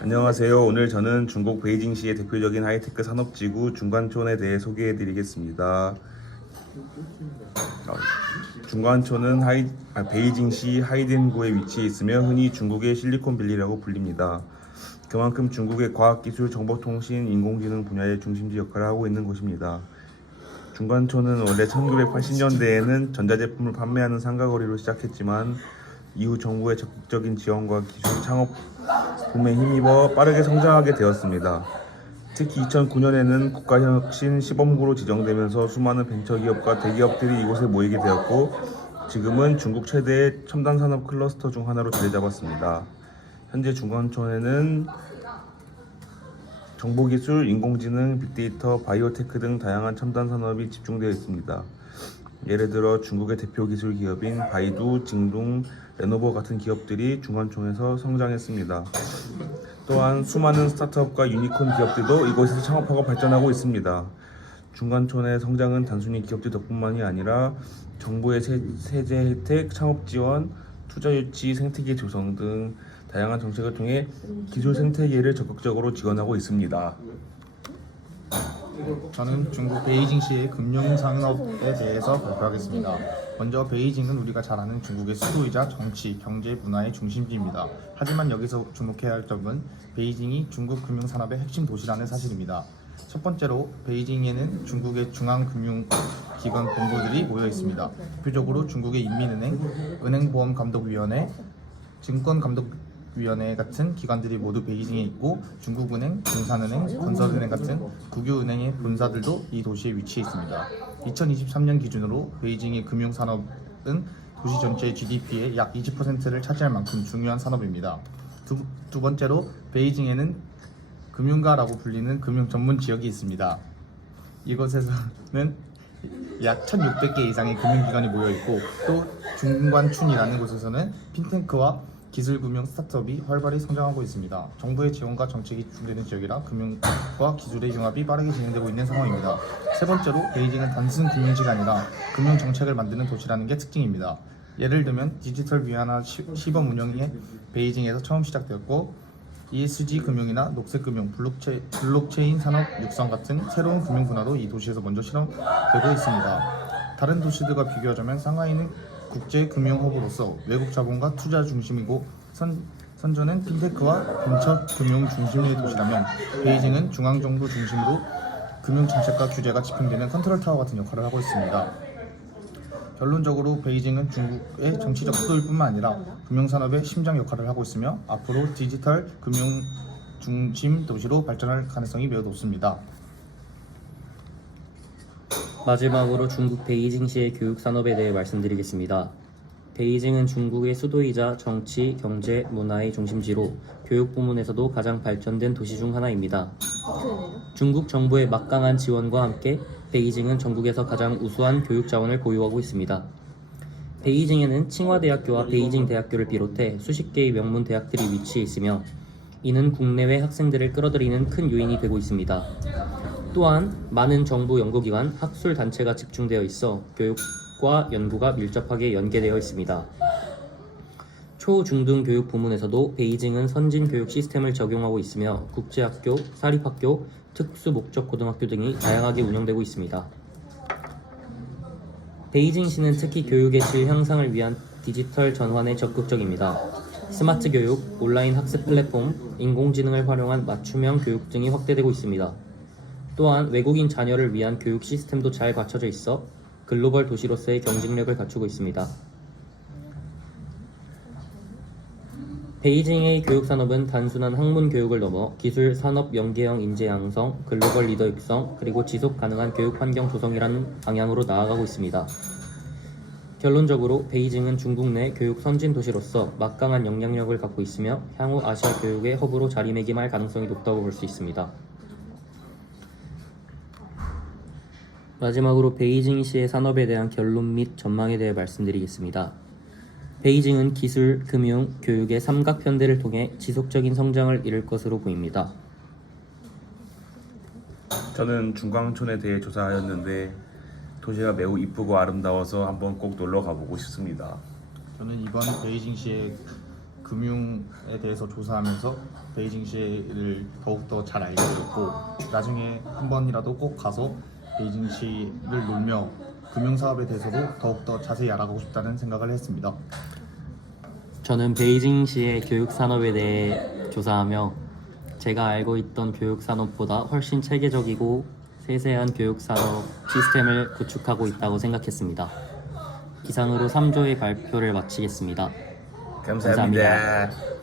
안녕하세요. 오늘 저는 중국 베이징시의 대표적인 하이테크 산업지구 중관촌에 대해 소개해드리겠습니다. 중관촌은 베이징시 하이덴구에 위치해 있으며 흔히 중국의 실리콘밸리라고 불립니다. 그만큼 중국의 과학기술, 정보통신, 인공지능 분야의 중심지 역할을 하고 있는 곳입니다. 중관촌은 원래 1980년대에는 전자제품을 판매하는 상가거리로 시작했지만 이후 정부의 적극적인 지원과 기술 창업 붐에 힘입어 빠르게 성장하게 되었습니다. 특히 2009년에는 국가혁신 시범구로 지정되면서 수많은 벤처기업과 대기업들이 이곳에 모이게 되었고 지금은 중국 최대의 첨단산업 클러스터 중 하나로 자리 잡았습니다. 현재 중관촌에는 정보기술, 인공지능, 빅데이터, 바이오테크 등 다양한 첨단산업이 집중되어 있습니다. 예를 들어 중국의 대표 기술 기업인 바이두, 징둥, 레노버 같은 기업들이 중관촌에서 성장했습니다. 또한 수많은 스타트업과 유니콘 기업들도 이곳에서 창업하고 발전하고 있습니다. 중관촌의 성장은 단순히 기업들 덕분만이 아니라 정부의 세제 혜택, 창업 지원, 투자 유치, 생태계 조성 등 다양한 정책을 통해 기술 생태계를 적극적으로 지원하고 있습니다. 저는 중국 베이징시의 금융산업에 대해서 발표하겠습니다. 먼저 베이징은 우리가 잘 아는 중국의 수도이자 정치, 경제, 문화의 중심지입니다. 하지만 여기서 주목해야 할 점은 베이징이 중국 금융산업의 핵심 도시라는 사실입니다. 첫 번째로 베이징에는 중국의 중앙금융기관 본부들이 모여 있습니다. 대표적으로 중국의 인민은행, 은행보험감독위원회, 증권감독위원회 같은 기관들이 모두 베이징에 있고 중국은행, 중산은행, 건설은행 같은 국유은행의 본사들도 이 도시에 위치해 있습니다. 2023년 기준으로 베이징의 금융산업은 도시 전체의 GDP의 약 20%를 차지할 만큼 중요한 산업입니다. 두 번째로 베이징에는 금융가라고 불리는 금융 전문 지역이 있습니다. 이곳에서는 약 1,600개 이상의 금융기관이 모여 있고 또 중관춘이라는 곳에서는 핀테크와 기술금융 스타트업이 활발히 성장하고 있습니다. 정부의 지원과 정책이 집중되는 지역이라 금융과 기술의 융합이 빠르게 진행되고 있는 상황입니다. 세 번째로 베이징은 단순 금융지가 아니라 금융 정책을 만드는 도시라는 게 특징입니다. 예를 들면 디지털 위안화 시범 운영이 베이징에서 처음 시작되었고 ESG 금융이나 녹색 금융, 블록체인 산업 육성 같은 새로운 금융 분야도 이 도시에서 먼저 실험되고 있습니다. 다른 도시들과 비교하자면 상하이는 국제 금융 허브로서 외국 자본과 투자 중심이고 선전은 핀테크와 벤처 금융 중심의 도시라면 베이징은 중앙 정부 중심으로 금융 정책과 규제가 집행되는 컨트롤 타워 같은 역할을 하고 있습니다. 결론적으로 베이징은 중국의 정치적 수도일 뿐만 아니라 금융산업의 심장 역할을 하고 있으며 앞으로 디지털 금융 중심 도시로 발전할 가능성이 매우 높습니다. 마지막으로 중국 베이징시의 교육산업에 대해 말씀드리겠습니다. 베이징은 중국의 수도이자 정치, 경제, 문화의 중심지로 교육 부문에서도 가장 발전된 도시 중 하나입니다. 중국 정부의 막강한 지원과 함께 베이징은 전국에서 가장 우수한 교육 자원을 보유하고 있습니다. 베이징에는 칭화대학교와 베이징 대학교를 비롯해 수십 개의 명문 대학들이 위치해 있으며 이는 국내외 학생들을 끌어들이는 큰 요인이 되고 있습니다. 또한 많은 정부 연구기관, 학술 단체가 집중되어 있어 교육과 연구가 밀접하게 연계되어 있습니다. 초, 중등 교육 부문에서도 베이징은 선진 교육 시스템을 적용하고 있으며 국제학교, 사립학교, 특수목적고등학교 등이 다양하게 운영되고 있습니다. 베이징시는 특히 교육의 질 향상을 위한 디지털 전환에 적극적입니다. 스마트 교육, 온라인 학습 플랫폼, 인공지능을 활용한 맞춤형 교육 등이 확대되고 있습니다. 또한 외국인 자녀를 위한 교육 시스템도 잘 갖춰져 있어 글로벌 도시로서의 경쟁력을 갖추고 있습니다. 베이징의 교육산업은 단순한 학문 교육을 넘어 기술, 산업, 연계형 인재 양성, 글로벌 리더 육성, 그리고 지속 가능한 교육 환경 조성이라는 방향으로 나아가고 있습니다. 결론적으로 베이징은 중국 내 교육 선진 도시로서 막강한 영향력을 갖고 있으며 향후 아시아 교육의 허브로 자리매김할 가능성이 높다고 볼 수 있습니다. 마지막으로 베이징시의 산업에 대한 결론 및 전망에 대해 말씀드리겠습니다. 베이징은 기술, 금융, 교육의 삼각편대를 통해 지속적인 성장을 이룰 것으로 보입니다. 저는 중광촌에 대해 조사하였는데 도시가 매우 이쁘고 아름다워서 한번 꼭 놀러 가보고 싶습니다. 저는 이번 베이징시의 금융에 대해서 조사하면서 베이징시를 더욱더 잘 알게 되었고 나중에 한 번이라도 꼭 가서 베이징시를 놀며 금융사업에 대해서도 더욱더 자세히 알아가고 싶다는 생각을 했습니다. 저는 베이징시의 교육 산업에 대해 조사하며 제가 알고 있던 교육 산업보다 훨씬 체계적이고 세세한 교육 산업 시스템을 구축하고 있다고 생각했습니다. 이상으로 3조의 발표를 마치겠습니다. 감사합니다.